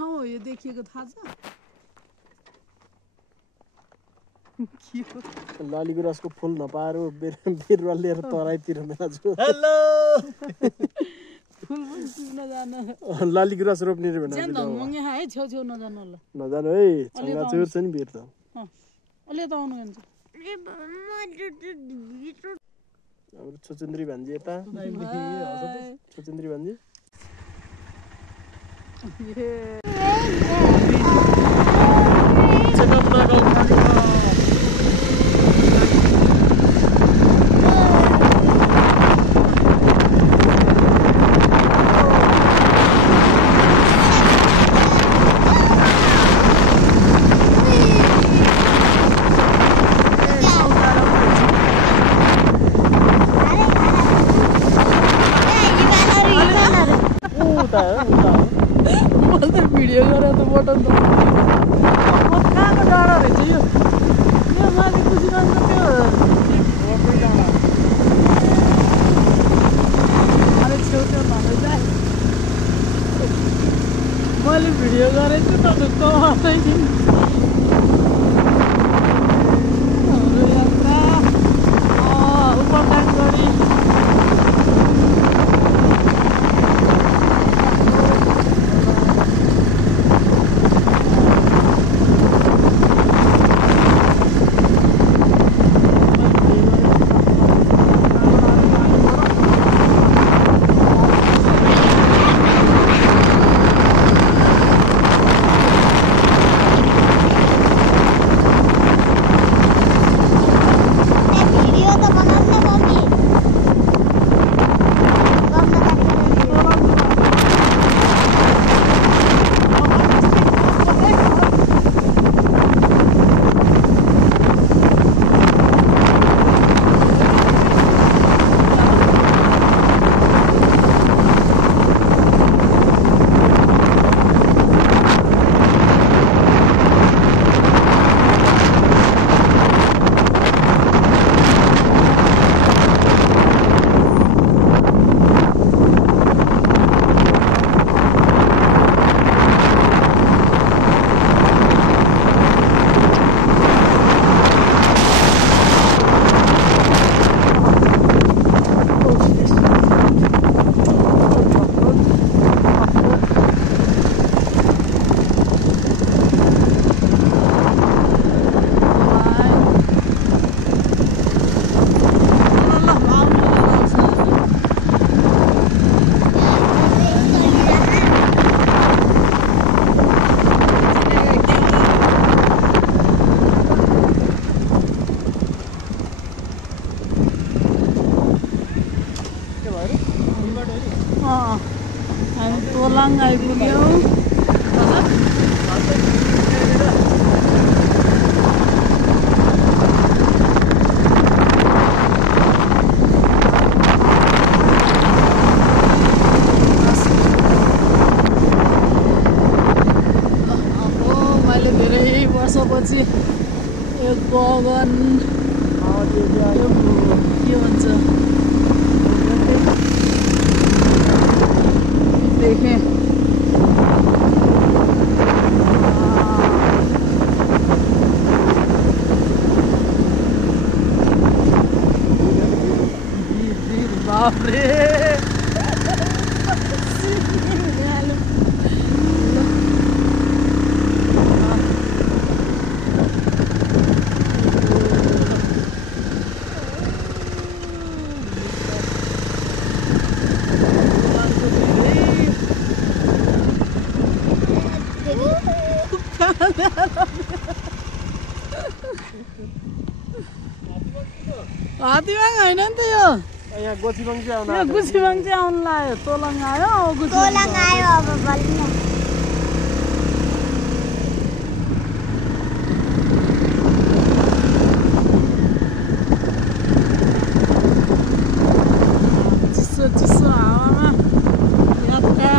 ठाउँ हो यो देखिएको थाहा छ लाली गुराँसको फुल नपाएर बिरुवा लिएर तराईतिर जान्छु। हेलो फुल फुल नजान लाली गुराँस रोप्ने रे भने ज्यान धमङ्गे है छेउ छेउ नजानु होला नजानु है चङ्गाचुर छ नि भिर त अलि त आउनु भन्छ अब छुचुन्द्री भान्जी यता छुचुन्द्री भान्जी भिडियो गरेर त बटन त कहाँको डाँडा रहेछ यो माथि खुसी मान्छ त्यो अरे छेउछेउ नभएछ मैले भिडियो गरेको छु त हाम्रो यात्रा उपकानगढी हामी तोलाङ आइपुग्यौँ मैले धेरै वर्षपछि यो गगन के भन्छ देखेँ बाप रे हात्तीबाङ होइन नि त यो यहाँ गोछिबाङ चाहिँ आउनु यो गुछिबाङ चाहिँ आउनु लाग्यो तोलाङ आयो तोलाङ आयो अब बल्ल चिसो चिसो हावामा यात्रा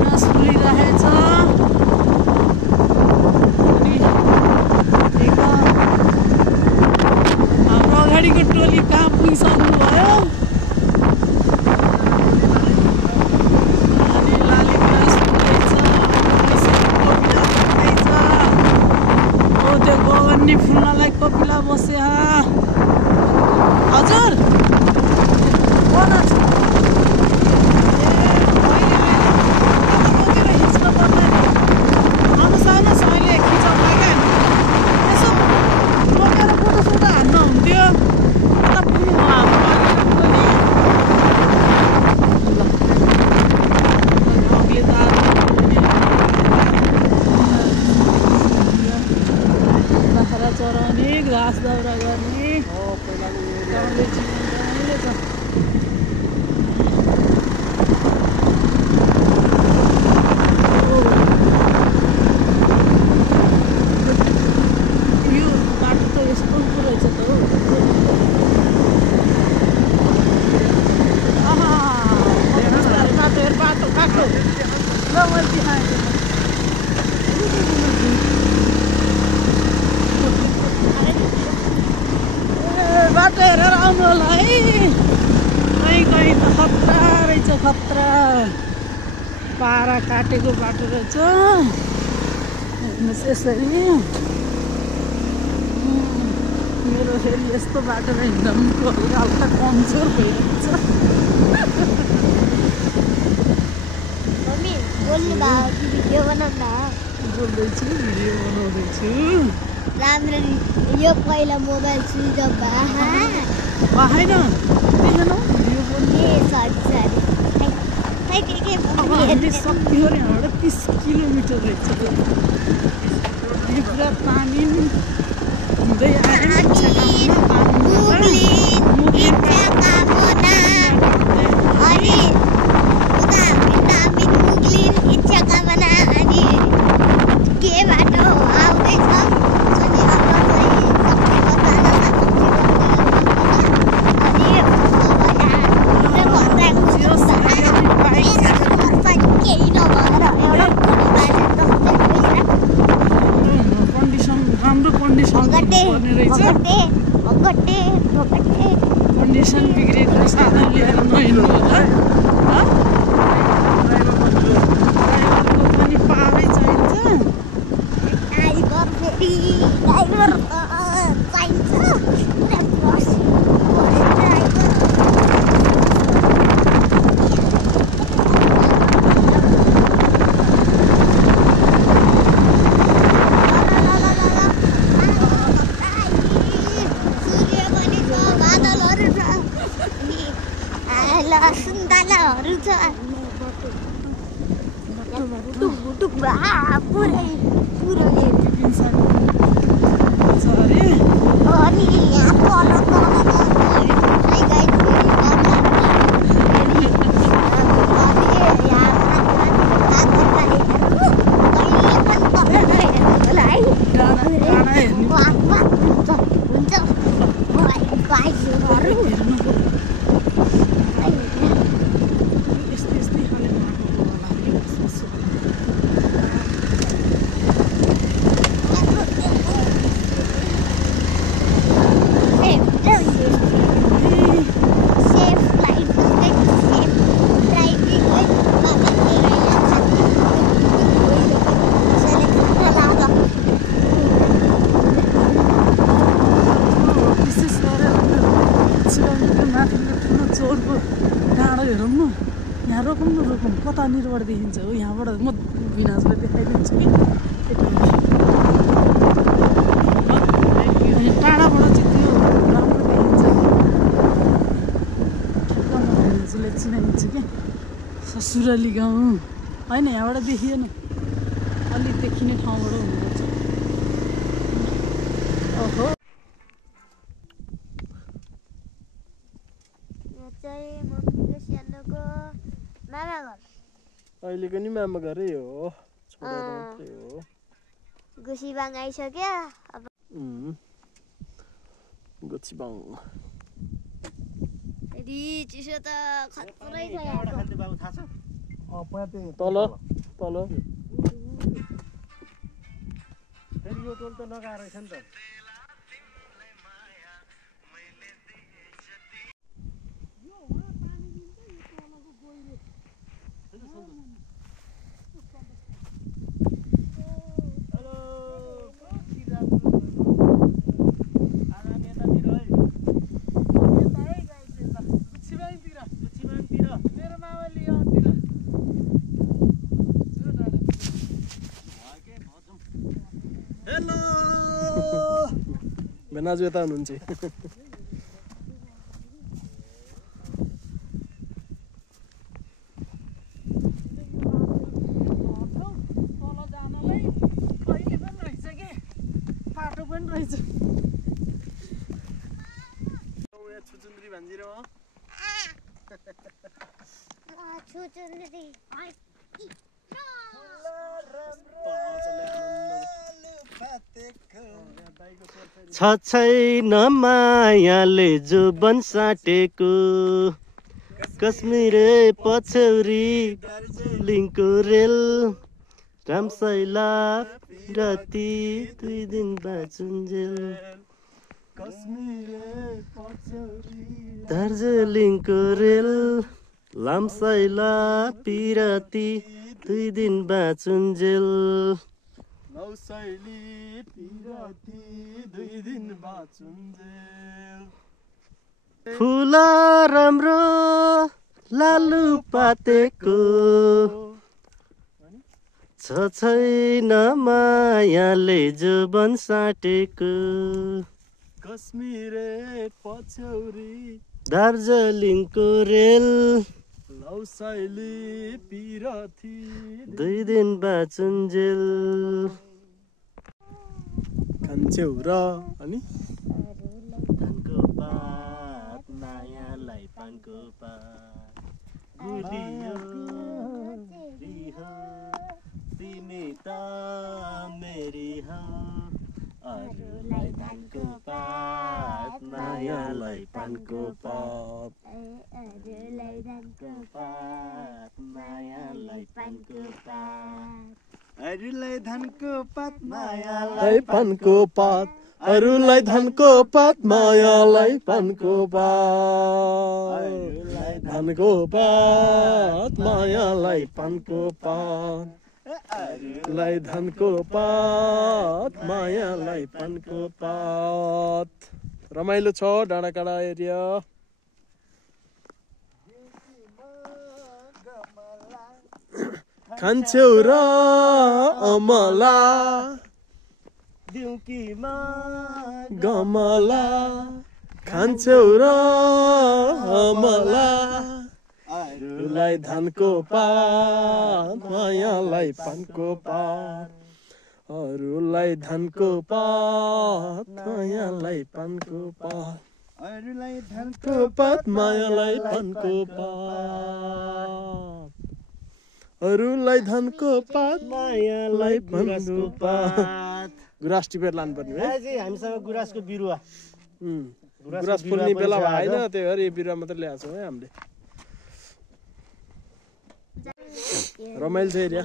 घाँस फुलिरहेछ अगाडिको टोली कहाँ पुगिसक्नु भयो होला है कहीँ त खतरा रहेछ खतरा पारा काटेको बाटो रहेछ हेर्नुहोस् यसरी मेरो फेरि यस्तो बाटोमा हिँड्दा हल्का कमजोर भइरहेछ भिडियो बनाउँदा बोल्दैछु भिडियो बनाउँदैछु राम्ररी यो पहिला मोबाइल स्विच अफ होइन देखेनौ भिडियो ए सरी हामीले सक्यो अरे यहाँबाट 30 किलोमिटर रहेछ यो पुरा पानी हुँदै आयो कन्डिसन बिग्रेको साधन लिएर नहिँड्नु होला ड्राइभरको पनि पारै चाहिन्छ सुन्तलाहरू छ पुरै अनि यहाँ तल यहाँ रोकौँ कतानिरबाट देखिन्छ हो यहाँबाट म विनाशलाई देखाइदिन्छु कि अनि टाढाबाट चाहिँ त्यो राम्रो देखिन्छ ठिक्क चिनाइदिन्छु कि ससुराली गाउँ होइन यहाँबाट देखिएन अलि देखिने ठाउँबाट हुनुहुन्छ ओहो अहिलेको नि मामा घरै हो छोडेर मात्रै हो गुसीबाङ आइसक्यो अब गुसीबाङ फेरि चिसो त खत्रै छ तल तल फेरि यो टोल त नगाएर रहेछ नि त बेनाजु यता हुनुहुन्छ छ छैन मायाले जुबन साटेको कश्मीर पछौरी लिङ्को रेल रामशैला राति 2 दिन बाँचुन्जेल दार्जिलिङको रेल लाम्साइला पिराती 2 दिन बाँचुन्जेल नौसैली पिराती 2 दिन बाँचुन्जेल फुल राम्रो लालु पातेको छ छैन मायाले जुबन साटेको कश्मीरे पछौरी दार्जिलिङको रेल नौसैली पिराती 2 दिन बाँचुन्जेल खान्छौ र अनि धानको पात मायालाई पानको पात गुलियो तिमी त मेरी हौ अरूलाई धानको पात मायालाई पानको पात अरूलाई धानको पात मायालाई पानको पात अरूलाई धानको पात मायालाई पानको पात अरूलाई धानको पात मायालाई पानको पात धानको पात मायालाई पानको पात अरूलाई धानको पात मायालाई पानको पात रमाइलो छ डाँडाकाँडा एरिया खान्छौ र अमला दिउकीमा गमला खान्छौ र अमला अरूलाई धानको पात मायालाई पानको पात अरूलाई धानको पात मायालाई पानको पात अरूलाई धानको पात मायालाई पानको पात अरूलाई धानको पात मायालाई पानको पात गुराँस टिपेर लानुपर्ने है हामीसँग गुराँसको बिरुवा गुराँस फुल्ने बेला भएन त्यही भएर यो बिरुवा मात्रै ल्याएको छौँ है हामीले रमाइलो छ एरिया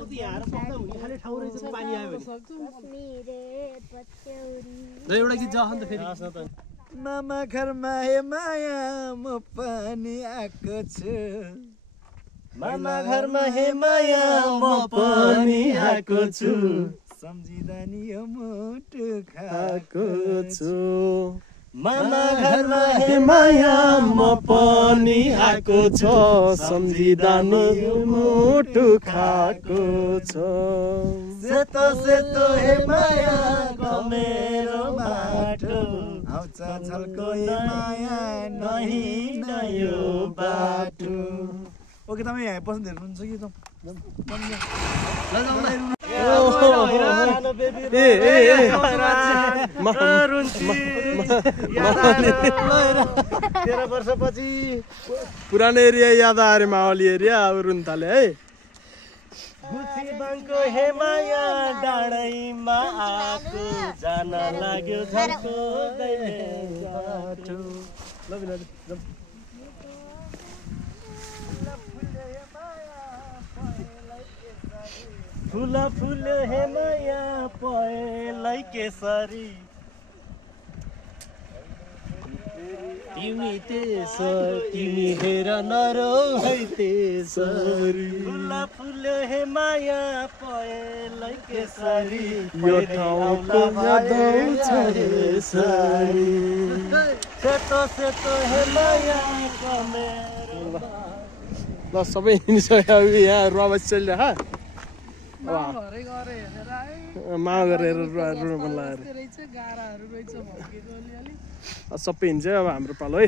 एउटा गीत जाऊ नि त फेरि मामा घरमा हे माया म पनि आएको छु मामा घरमा हे माया म पनि आएको छु सम्झिँदा नि यो मुटु आएको छु मामा घरमा हे माया म पनि आएको छ सम्झिँदा नि मुटु खाएको छ सेतो सेतो हे माया मेरो बाटो आउँछ छल्को हे माया नहिँड यो बाटो ओके तपाईँ यहाँ पसन्द हेर्नुहुन्छ कि तेह्र वर्षपछि पुरानो एरिया याद आएर मावली एरिया अब रुन थाले है गुठीबाङको हे माया डाँडैमा आएको जान लाग्यो झर्को बाटो फुल फुल हे माया पहेलै केसरी तिमी हेर नरौ है त्यसरी फुल फुल हे माया पहेलै केसरी यो ठाउँको याद आउँछ यसरी सेतो सेतो हे माया मेरो ल सबै हिँडिसक्यो यहाँ रुवा चलिरह मा गरेर रुन मन लागेर गाराहरू रहेछ भड्केको अलिअलि सबै हिँड्छ अब हाम्रो पालो है